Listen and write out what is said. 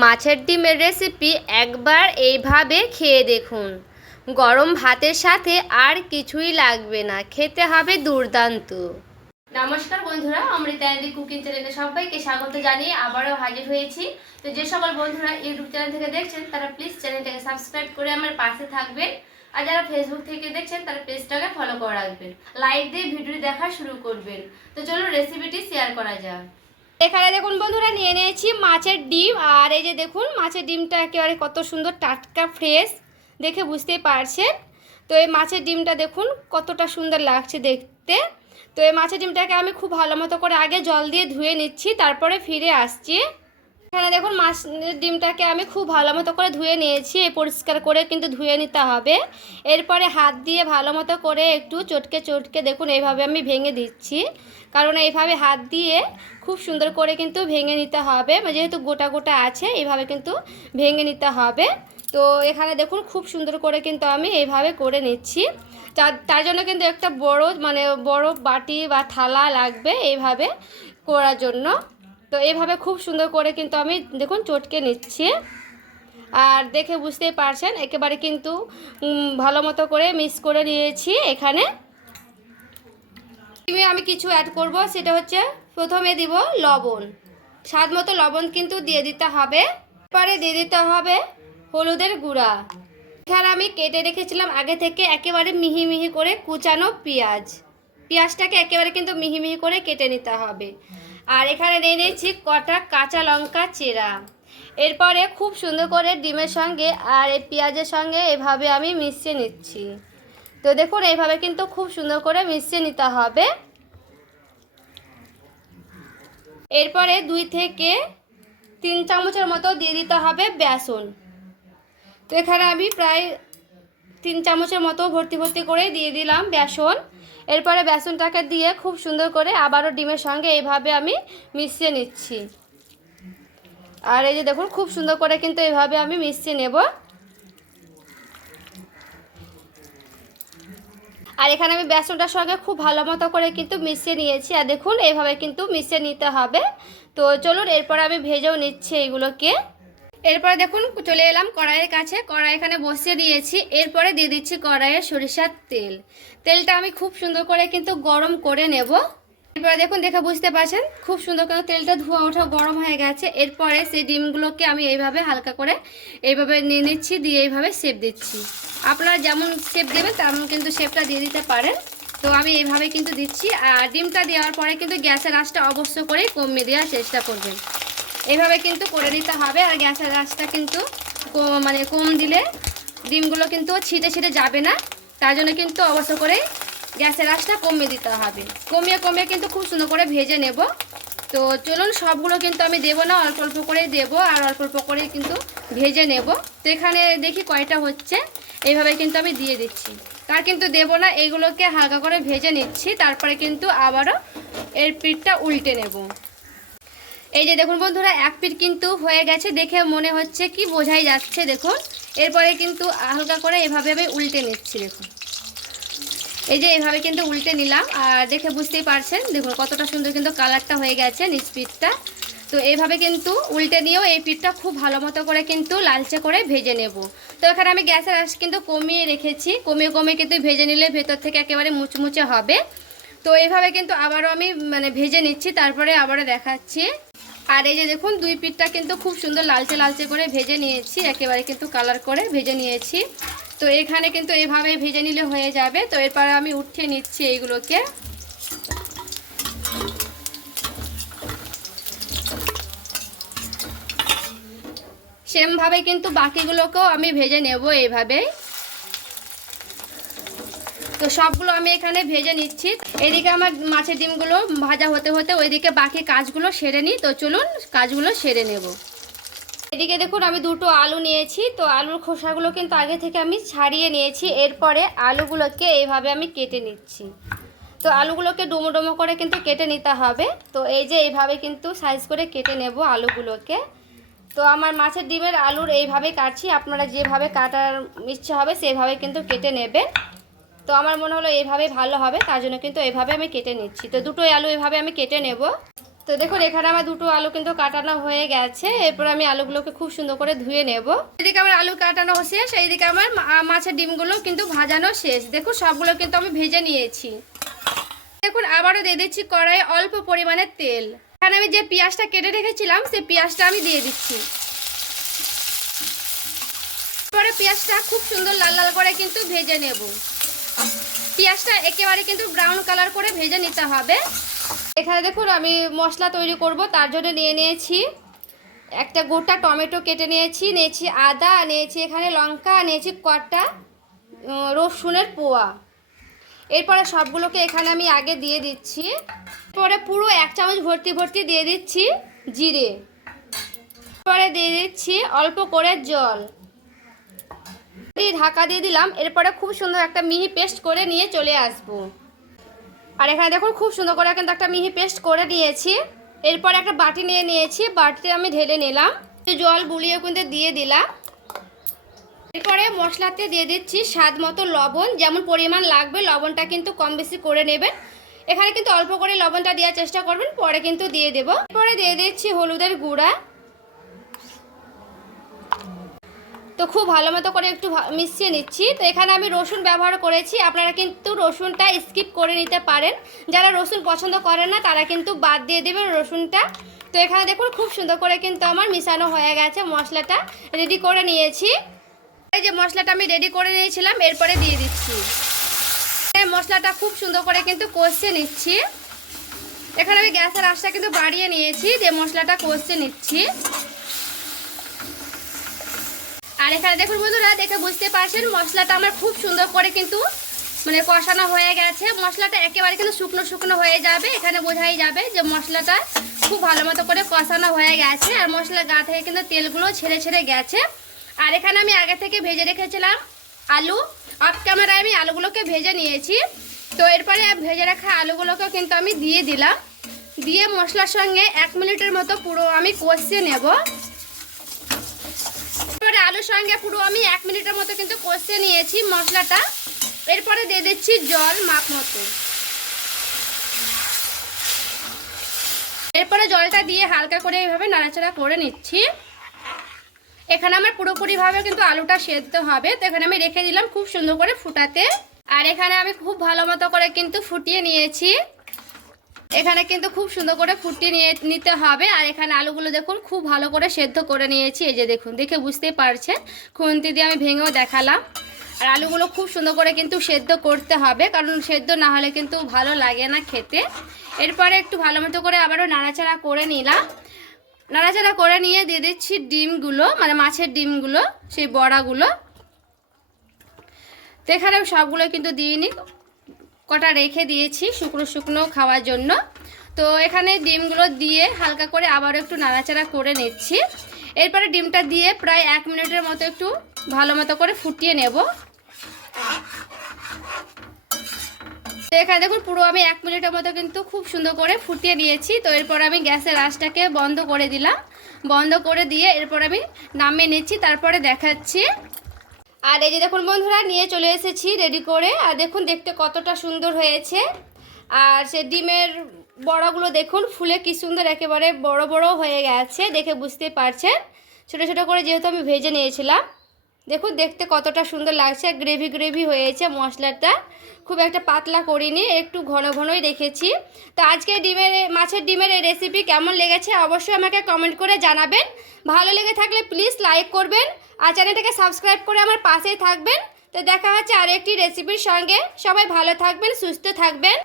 মাছের ডিমের রেসিপি একবার এইভাবে খেয়ে দেখুন। গরম ভাতের সাথে আর কিছুই লাগবে না, খেতে হবে দুর্দান্ত। নমস্কার বন্ধুরা, অমৃতা অ্যান্ড কুকিং চ্যানেলে সবাইকে স্বাগত জানিয়ে আবারও হাজির হয়েছি। তো যে সকল বন্ধুরা ইউটিউব চ্যানেল থেকে দেখছেন তারা প্লিজ চ্যানেলটাকে সাবস্ক্রাইব করে আমার পাশে থাকবেন, আর যারা ফেসবুক থেকে দেখছেন তারা পেজটাকে ফলো করে রাখবেন, লাইক দিয়ে ভিডিও দেখা শুরু করবেন। তো চলো রেসিপিটি শেয়ার করা যাক। এখানে দেখুন বন্ধুরা, নিয়ে নিয়েছি মাছের ডিম, আর এই যে দেখুন মাছের ডিমটা একেবারে কত সুন্দর টাটকা ফ্রেশ, দেখে বুঝতেই পারছেন। তো এই মাছের ডিমটা দেখুন কতটা সুন্দর লাগছে দেখতে। তো এই মাছের ডিমটাকে আমি খুব ভালো মতো করে আগে জল দিয়ে ধুয়ে নিচ্ছি, তারপরে ফিরে আসছি। এখানে দেখুন মাছের ডিমটাকে আমি খুব ভালো মতো করে ধুয়ে নিয়েছি, পরিষ্কার করে কিন্তু ধুয়ে নিতে হবে। এরপরে হাত দিয়ে ভালো মতো করে একটু চটকে চটকে দেখুন এইভাবে আমি ভেঙে দিচ্ছি, কারণ এইভাবে হাত দিয়ে খুব সুন্দর করে কিন্তু ভেঙে নিতে হবে, যেহেতু গোটা গোটা আছে এইভাবে কিন্তু ভেঙে নিতে হবে। তো এখানে দেখুন খুব সুন্দর করে কিন্তু আমি এইভাবে করে নিচ্ছি। তার জন্য কিন্তু একটা বড় বাটি বা থালা লাগবে এইভাবে করার জন্য। তো এইভাবে খুব সুন্দর করে কিন্তু আমি দেখুন চটকে নিচ্ছি, আর দেখে বুঝতেই পারছেন একেবারে কিন্তু ভালো মতো করে মিক্স করে নিয়েছি। এখানে আমি কিছু অ্যাড করব, সেটা হচ্ছে প্রথমে দিব লবণ, স্বাদ মতো লবণ কিন্তু দিয়ে দিতে হবে। এরপরে দিয়ে দিতে হবে হলুদের গুঁড়া। এখানে আমি কেটে রেখেছিলাম আগে থেকে একেবারে মিহি মিহি করে কুচানো পেঁয়াজটাকে একেবারে কিন্তু মিহি মিহি করে কেটে নিতে হবে। আর এখানে নিয়ে নিয়েছি কটা কাঁচা লঙ্কা চেরা। এরপরে খুব সুন্দর করে ডিমের সঙ্গে আর এই পেঁয়াজের সঙ্গে এভাবে আমি মিশিয়ে নিচ্ছি। তো দেখুন এইভাবে কিন্তু খুব সুন্দর করে মিশিয়ে নিতে হবে। এরপরে 2 থেকে 3 চামচের মতো দিয়ে দিতে হবে বেসন। তো এখানে আমি প্রায় 3 চামচের মতো ভর্তি করে দিয়ে দিলাম বেসন। এরপরে বেসনটাকে দিয়ে খুব সুন্দর করে আবারও ডিমের সঙ্গে এইভাবে আমি মিশিয়ে নিচ্ছি। আর এই যে দেখুন খুব সুন্দর করে কিন্তু এইভাবে আমি মিশিয়ে নেব। আর এখানে আমি বেসনটার সঙ্গে খুব ভালো মতো করে কিন্তু মিশিয়ে নিয়েছি, আর দেখুন এইভাবে কিন্তু মিশিয়ে নিতে হবে। তো চলুন এরপর আমি ভেজেও নিচ্ছি এইগুলোকে। এরপরে দেখুন চলে এলাম কড়াইয়ের কাছে, কড়াই এখানে বসিয়ে দিয়েছি। এরপরে দিয়ে দিচ্ছি কড়াইয়ে সরিষার তেলটা আমি খুব সুন্দর করে কিন্তু গরম করে নেব। এরপরে দেখুন দেখে বুঝতে পারছেন খুব সুন্দর করে তেলটা ধোয়া ওঠা গরম হয়ে গেছে। এরপরে সেই ডিমগুলোকে আমি এইভাবে হালকা করে এইভাবে নিয়ে নিচ্ছি, দিয়ে এইভাবে শেপ দিচ্ছি। আপনারা যেমন শেপ দেবেন তেমন কিন্তু শেপটা দিয়ে দিতে পারেন। তো আমি এইভাবে কিন্তু দিচ্ছি। আর ডিমটা দেওয়ার পরে কিন্তু গ্যাসের আঁচটা অবশ্য করেই কমিয়ে দেওয়ার চেষ্টা করবেন, এইভাবে কিন্তু করে দিতে হবে। আর গ্যাসের আঁচটা কিন্তু কম দিলে ডিমগুলো কিন্তু ছিটে যাবে না, তার জন্য কিন্তু অবশ্য করে গ্যাসের আঁচটা কমিয়ে দিতে হবে। কমিয়ে কিন্তু খুব সুন্দর করে ভেজে নেব। তো চলুন সবগুলো কিন্তু আমি দেবো না, অল্প অল্প করেই দেবো, আর অল্প অল্প করেই কিন্তু ভেজে নেব। তো এখানে দেখি কয়টা হচ্ছে, এইভাবে কিন্তু আমি দিয়ে দিচ্ছি। তার কিন্তু দেবো না, এইগুলোকে হালকা করে ভেজে নিচ্ছি, তারপরে কিন্তু আবারও এর পিঠটা উল্টে নেব। এই যে দেখুন বন্ধুরা, এক পিঠ কিন্তু হয়ে গেছে, দেখে মনে হচ্ছে কি বোঝাই যাচ্ছে দেখুন। এরপরে কিন্তু হালকা করে এভাবে আমি উল্টে নিচ্ছি। দেখুন এই যে এইভাবে কিন্তু উল্টে নিলাম, আর দেখে বুঝতেই পারছেন দেখুন কতটা সুন্দর কিন্তু কালারটা হয়ে গেছে নিচ পিঠটা। তো এইভাবে কিন্তু উল্টে নিয়েও এই পিঠটা খুব ভালো মতো করে কিন্তু লালচে করে ভেজে নেব। তো এখানে আমি গ্যাসের আঁচ কিন্তু কমিয়ে রেখেছি, কমিয়ে কিন্তু ভেজে নিলে ভেতর থেকে একেবারে মুচমুচে হবে। তো এইভাবে কিন্তু আবারও আমি ভেজে নিচ্ছি, তারপরে আবারও দেখাচ্ছি। আর এই যে দেখুন 2 পিঠটা কিন্তু খুব সুন্দর লালচে করে ভেজে নিয়েছি, একেবারে কিন্তু কালার করে ভেজে নিয়েছি। তো এখানে কিন্তু এইভাবে ভেজে নিলে হয়ে যাবে। তো এরপরে আমি উঠিয়ে নিচ্ছি এইগুলোকে। সেমভাবে কিন্তু বাকিগুলোকেও আমি ভেজে নেব এইভাবেই। তো সবগুলো আমি এখানে ভেজে নিচ্ছি। এদিকে আমার মাছের ডিমগুলো ভাজা হতে ওইদিকে বাকি কাজগুলো সেরে নিই। তো চলুন কাজগুলো সেরে নেব। এদিকে দেখুন আমি 2টো আলু নিয়েছি। তো আলুর খোসাগুলো কিন্তু আগে থেকে আমি ছাড়িয়ে নিয়েছি। এরপরে আলুগুলোকে এইভাবে আমি কেটে নিচ্ছি। তো আলুগুলোকে ডুমো করে কিন্তু কেটে নিতে হবে। তো এই যে এইভাবে কিন্তু সাইজ করে কেটে নেব আলুগুলোকে। তো আমার মাছের ডিমের আলুর এইভাবে কাটছি, আপনারা যেভাবে কাটার ইচ্ছা হবে সেভাবে কিন্তু কেটে নেবেন। তো আমার মনে হলো এইভাবে ভালো হবে, তার জন্য কিন্তু এইভাবে আমি কেটে নিচ্ছি। তো 2টো আলু এইভাবে আমি কেটে নেব। তো দেখুন এখানে আমার দুটো আলু কিন্তু কাটানো হয়ে গেছে। এরপর আমি আলুগুলোকে খুব সুন্দর করে ধুয়ে নেব। এদিকে আমার আলু কাটানো শেষ, এইদিকে আমার মাছের ডিমগুলো কিন্তু ভাজানো শেষ। দেখুন সবগুলো কিন্তু আমি ভেজে নিয়েছি। দেখুন আবারও দিয়ে দিচ্ছি কড়াইয়ে অল্প পরিমাণে তেল। এখানে আমি যে পেঁয়াজটা কেটে রেখেছিলাম সেই পেঁয়াজটা আমি দিয়ে দিচ্ছি। পরে পেঁয়াজটা খুব সুন্দর লাল লাল করে কিন্তু ভেজে নেব। পেঁয়াজটা একেবারে কিন্তু ব্রাউন কালার করে ভেজে নিতে হবে। এখানে দেখুন আমি মশলা তৈরি করব, তার জন্য নিয়ে নিয়েছি একটা গোটা টমেটো কেটে নিয়েছি আদা, নিয়েছি এখানে লঙ্কা, নিয়েছি কটা রসুনের পোয়া। এরপরে সবগুলোকে এখানে আমি আগে দিয়ে দিচ্ছি। এরপরে পুরো 1 চামচ ভর্তি ভর্তি দিয়ে দিচ্ছি জিরে। এরপরে দিয়ে দিচ্ছি অল্প করে জল, ঢাকা দিয়ে দিলাম। এরপরে খুব সুন্দর একটা মিহি পেস্ট করে নিয়ে চলে আসব। আর এখানে দেখুন খুব সুন্দর করে কিন্তু একটা মিহি পেস্ট করে নিয়েছি। এরপর একটা বাটি নিয়ে নিয়েছি, বাটিতে আমি ঢেলে নিলাম, জল বুলিয়ে কিন্তু দিয়ে দিলাম। এরপরে মশলাতে দিয়ে দিচ্ছি স্বাদ মতো লবণ, যেমন পরিমাণ লাগবে লবণটা কিন্তু কম বেশি করে নেবেন। এখানে কিন্তু অল্প করে লবণটা দেওয়ার চেষ্টা করবেন, পরে কিন্তু দিয়ে দেব। এরপরে দিয়ে দিচ্ছি হলুদের গুঁড়া। তো খুব ভালো মতো করে একটু মিশিয়ে নিচ্ছি। তো এখানে আমি রসুন ব্যবহার করেছি, আপনারা কিন্তু রসুনটা স্কিপ করে নিতে পারেন। যারা রসুন পছন্দ করেন না তারা কিন্তু বাদ দিয়ে দেবেন রসুনটা। তো এখানে দেখুন খুব সুন্দর করে কিন্তু আমার মিশানো হয়ে গেছে, মশলাটা রেডি করে নিয়েছি। এই যে মশলাটা আমি রেডি করে নিয়েছিলাম, এরপরে দিয়ে দিচ্ছি। এই মশলাটা খুব সুন্দর করে কিন্তু কষে নিচ্ছি। এখানে আমি গ্যাসের আঁচটা কিন্তু বাড়িয়ে নিয়েছি, যে মশলাটা কষে নিচ্ছি। আর এখানে দেখুন বন্ধুরা, দেখে বুঝতে পারছেন মশলাটা আমার খুব সুন্দর করে কিন্তু মানে কষানো হয়ে গেছে। মশলাটা একেবারে কিন্তু শুকনো শুকনো হয়ে যাবে, এখানে বোঝাই যাবে যে মশলাটা খুব ভালো মতো করে কষানো হয়ে গেছে। আর মশলার গা থেকে কিন্তু তেলগুলো ছেড়ে ছেড়ে গেছে। আর এখানে আমি আগে থেকে ভেজে রেখেছিলাম আলু, অফ ক্যামেরায় আমি আলুগুলোকে ভেজে নিয়েছি। তো এরপরে ভেজে রাখা আলুগুলোকেও কিন্তু আমি দিয়ে দিলাম, দিয়ে মশলার সঙ্গে 1 মিনিটের মতো পুরো আমি কষিয়ে নেব। এরপরে আলুর সঙ্গে পুরো আমি 1 মিনিটের মতো কিন্তু কষিয়ে নিয়েছি মশলাটা। এরপরে দিয়ে দিচ্ছি জল মাপ মতো। এরপরে জলটা দিয়ে হালকা করে এইভাবে নাড়াচাড়া করে নিচ্ছি। এখানে আমার পুরোপুরিভাবে কিন্তু আলুটা সেদ্ধ হবে। তো এখানে আমি রেখে দিলাম খুব সুন্দর করে ফুটাতে। আর এখানে আমি খুব ভালো মতো করে কিন্তু ফুটিয়ে নিয়েছি। এখানে কিন্তু খুব সুন্দর করে ফুটিয়ে নিতে হবে। আর এখানে আলুগুলো দেখুন খুব ভালো করে সেদ্ধ করে নিয়েছি। এই যে দেখুন, দেখে বুঝতেই পারছেন, খুন্তি দিয়ে আমি ভেঙেও দেখালাম। আর আলুগুলো খুব সুন্দর করে কিন্তু সেদ্ধ করতে হবে, কারণ সেদ্ধ না হলে কিন্তু ভালো লাগে না খেতে। এরপরে একটু ভালো মতো করে আবারও নাড়াচাড়া করে নিলাম। নাড়াচাড়া করে নিয়ে দিয়ে দিচ্ছি ডিমগুলো, মানে মাছের ডিমগুলো, সেই বড়াগুলো। তো এখানে সবগুলো কিন্তু দিইনি, কটা রেখে দিয়েছি শুকনো শুকনো খাওয়ার জন্য। তো এখানে ডিমগুলো দিয়ে হালকা করে আবারও একটু নাড়াচাড়া করে নিচ্ছি। এরপরে ডিমটা দিয়ে প্রায় 1 মিনিটের মতো একটু ভালো মতো করে ফুটিয়ে নেব। তো এখানে দেখুন পুরো আমি 1 মিনিটের মতো কিন্তু খুব সুন্দর করে ফুটিয়ে নিয়েছি। তো এরপর আমি গ্যাসের আঁচটাকে বন্ধ করে দিলাম, বন্ধ করে দিয়ে এরপর আমি নামিয়ে নিচ্ছি, তারপরে দেখাচ্ছি। আর এই যে দেখুন বন্ধুরা, নিয়ে চলে এসেছি রেডি করে। আর দেখুন দেখতে কতটা সুন্দর হয়েছে। আর সে ডিমের বড়াগুলো দেখুন ফুলে কি সুন্দর একেবারে বড় বড় হয়ে গেছে, দেখে বুঝতে পারছেন। ছোট ছোট করে যেহেতু আমি ভেজে নিয়েছিলাম, দেখুন দেখতে কতটা সুন্দর লাগছে। গ্রেভি গ্রেভি হয়েছে, মশলাটা খুব একটা পাতলা করিনি, একটু ঘন ঘনই রেখেছি। তো আজকে মাছের ডিমের এই রেসিপি কেমন লেগেছে অবশ্যই আমাকে কমেন্ট করে জানাবেন। ভালো লেগে থাকলে প্লিজ লাইক করবেন, আর চ্যানেলটাকে সাবস্ক্রাইব করে আমার পাশেই থাকবেন। তো দেখা হচ্ছে আরেকটি রেসিপির সঙ্গে। সবাই ভালো থাকবেন, সুস্থ থাকবেন।